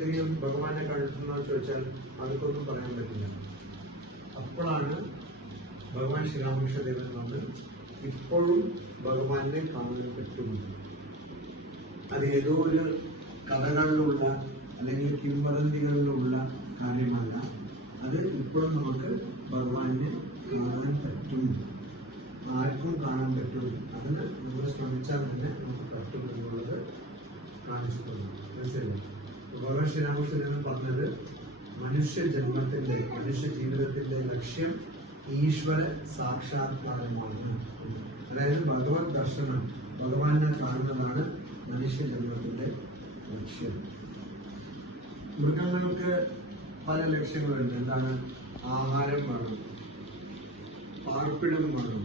സമയത്തെങ്കിലും ഭഗവാനെ കണ്ടിട്ടുണ്ടോ എന്ന് ചോദിച്ചാൽ അവർക്കൊന്നും പറയാൻ പറ്റില്ല. അപ്പോഴാണ് ഭഗവാൻ ശ്രീരാമകൃഷ്ണദേവൻ വന്ന് ഇപ്പോഴും ഭഗവാനെ കാണാൻ പറ്റുന്നു. അത് ഏതോ ഒരു കഥകളിലുള്ള അല്ലെങ്കിൽ കിംവദന്തികളിലുള്ള കാര്യമല്ല. അത് ഇപ്പോഴും നമുക്ക് ഭഗവാനെ കാണാൻ പറ്റും, ആർക്കും കാണാൻ പറ്റും. അതിന് നമ്മൾ ശ്രമിച്ചാൽ തന്നെ നമുക്ക് പറ്റും എന്നുള്ളത് കാണിച്ചു തന്നു. മനസ്സിലായി? ഭഗവാൻ ശ്രീരാമകൃഷ്ണൻ പറഞ്ഞത് മനുഷ്യ ജന്മത്തിന്റെ, മനുഷ്യ ജീവിതത്തിന്റെ ലക്ഷ്യം ഈശ്വര സാക്ഷാത്കാരമാണ്. അതായത് ഭഗവത് ദർശനം, ഭഗവാനെ കാണുന്നതാണ് മനുഷ്യ ജന്മത്തിന്റെ ലക്ഷ്യം. മൃഗങ്ങൾക്ക് പല ലക്ഷ്യങ്ങളുണ്ട്. എന്താണ്? ആഹാരം വേണം, പാർപ്പിടം വേണം,